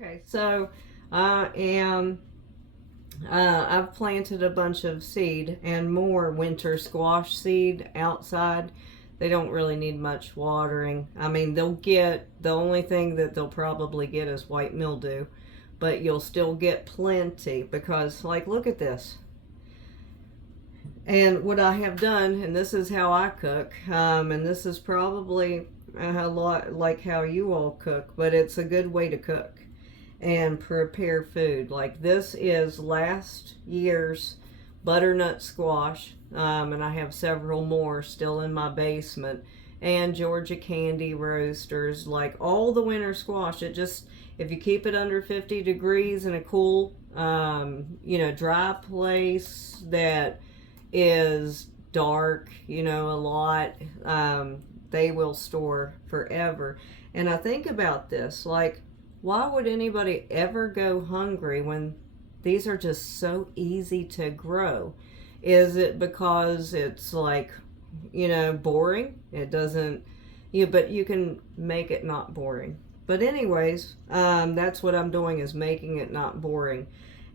Okay, so I've planted a bunch of seed and more winter squash seed outside. They don't really need much watering. I mean, they'll get, the only thing that they'll probably get is white mildew, but you'll still get plenty because, like, look at this. And what I have done, and this is how I cook, and this is probably a lot like how you all cook, but it's a good way to cook and prepare food. Like, this is last year's butternut squash, and I have several more still in my basement, and Georgia candy roasters, like all the winter squash. It just, if you keep it under 50 degrees in a cool, dry place that is dark, a lot, they will store forever. And I think about this, like, why would anybody ever go hungry when these are just so easy to grow? Is it because it's like, boring? It doesn't, but you can make it not boring. But anyways, that's what I'm doing, is making it not boring.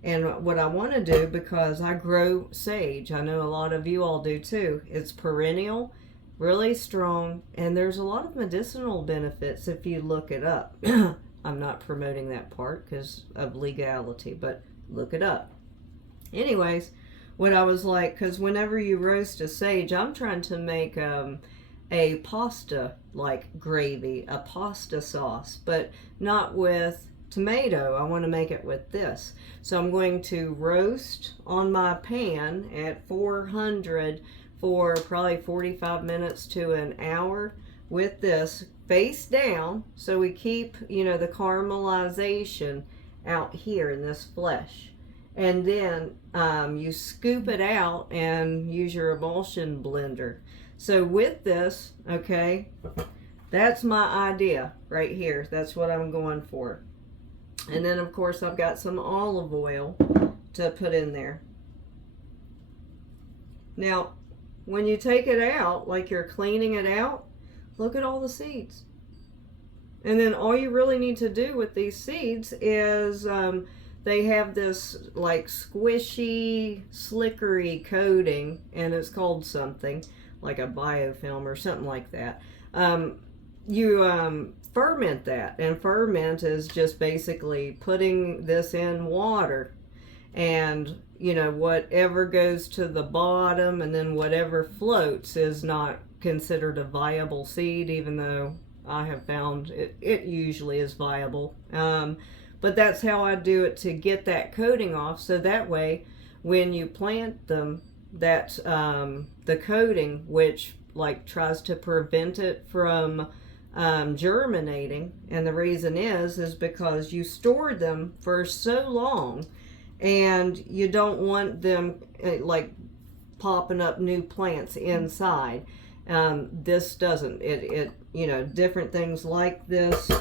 And what I want to do, because I grow sage, I know a lot of you all do too. It's perennial, really strong, and there's a lot of medicinal benefits if you look it up. I'm not promoting that part because of legality, but look it up. Anyways, what I was like, because whenever you roast a sage, I'm trying to make a pasta like gravy, a pasta sauce, but not with tomato. I want to make it with this. So I'm going to roast on my pan at 400 for probably 45 minutes to an hour with this face down, so we keep, the caramelization out here in this flesh. And then you scoop it out and use your emulsion blender. So with this, okay, that's my idea right here. That's what I'm going for. And then, of course, I've got some olive oil to put in there. Now, when you take it out, like you're cleaning it out, look at all the seeds. And then all you really need to do with these seeds is they have this like squishy, slickery coating, and it's called something like a biofilm or something like that. You ferment that, and ferment is just basically putting this in water, and whatever goes to the bottom and then whatever floats is not considered a viable seed, even though I have found it usually is viable. But that's how I do it to get that coating off, so that way when you plant them, that the coating, which like tries to prevent it from germinating, and the reason is because you stored them for so long and you don't want them like popping up new plants inside. This doesn't, different things like this,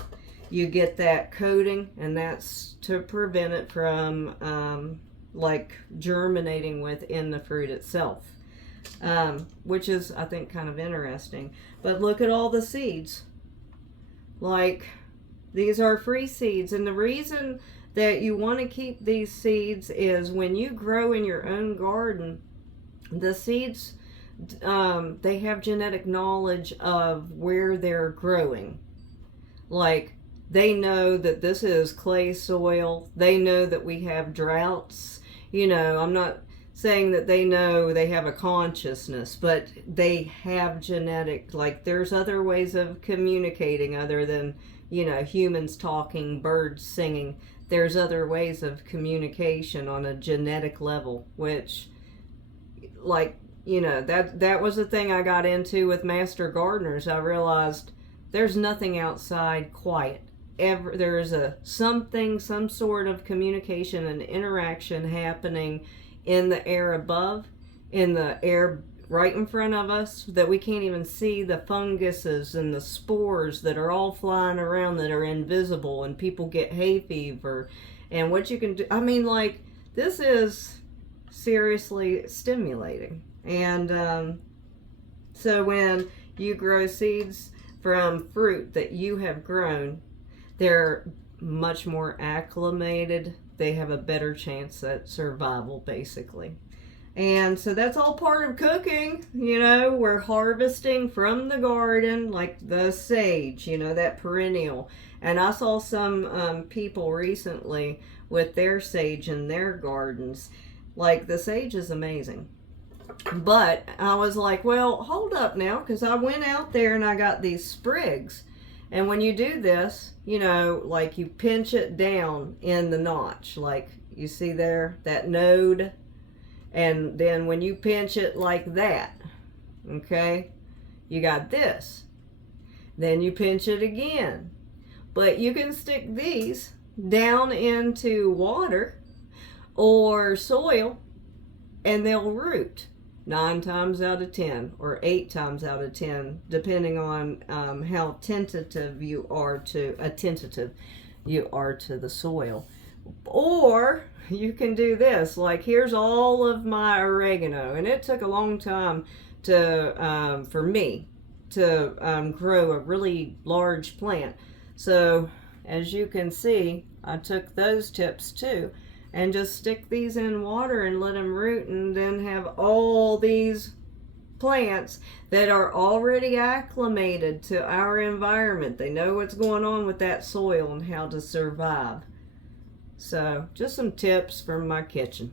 you get that coating, and that's to prevent it from like germinating within the fruit itself, which is, I think, kind of interesting. But look at all the seeds. Like, these are free seeds, and the reason that you want to keep these seeds is when you grow in your own garden, the seeds, they have genetic knowledge of where they're growing. Like, they know that this is clay soil. They know that we have droughts. I'm not saying that they know they have a consciousness, but they have genetic, like, there's other ways of communicating other than, humans talking, birds singing. There's other ways of communication on a genetic level, which, like, that was the thing I got into with Master Gardeners. I realized there's nothing outside quiet. There is some sort of communication and interaction happening in the air above, in the air right in front of us, that we can't even see, the funguses and the spores that are all flying around that are invisible, and people get hay fever. And what you can do, I mean, like, this is seriously stimulating. And so when you grow seeds from fruit that you have grown, they're much more acclimated, they have a better chance at survival, basically. And so that's all part of cooking. You know, we're harvesting from the garden, like the sage, you know, that perennial. And I saw some people recently with their sage in their gardens. Like, the sage is amazing. But I was like, well, hold up now, because I went out there and I got these sprigs. And when you do this, you know, like you pinch it down in the notch, like you see there, that node. And then when you pinch it like that, okay, you got this. Then you pinch it again. But you can stick these down into water or soil and they'll root 9 times out of 10 or 8 times out of 10, depending on how attentive you are to the soil. Or you can do this, like here's all of my oregano, and it took a long time to for me to grow a really large plant. So as you can see, I took those tips too, and just stick these in water and let them root, and then have all these plants that are already acclimated to our environment. They know what's going on with that soil and how to survive. So, just some tips from my kitchen.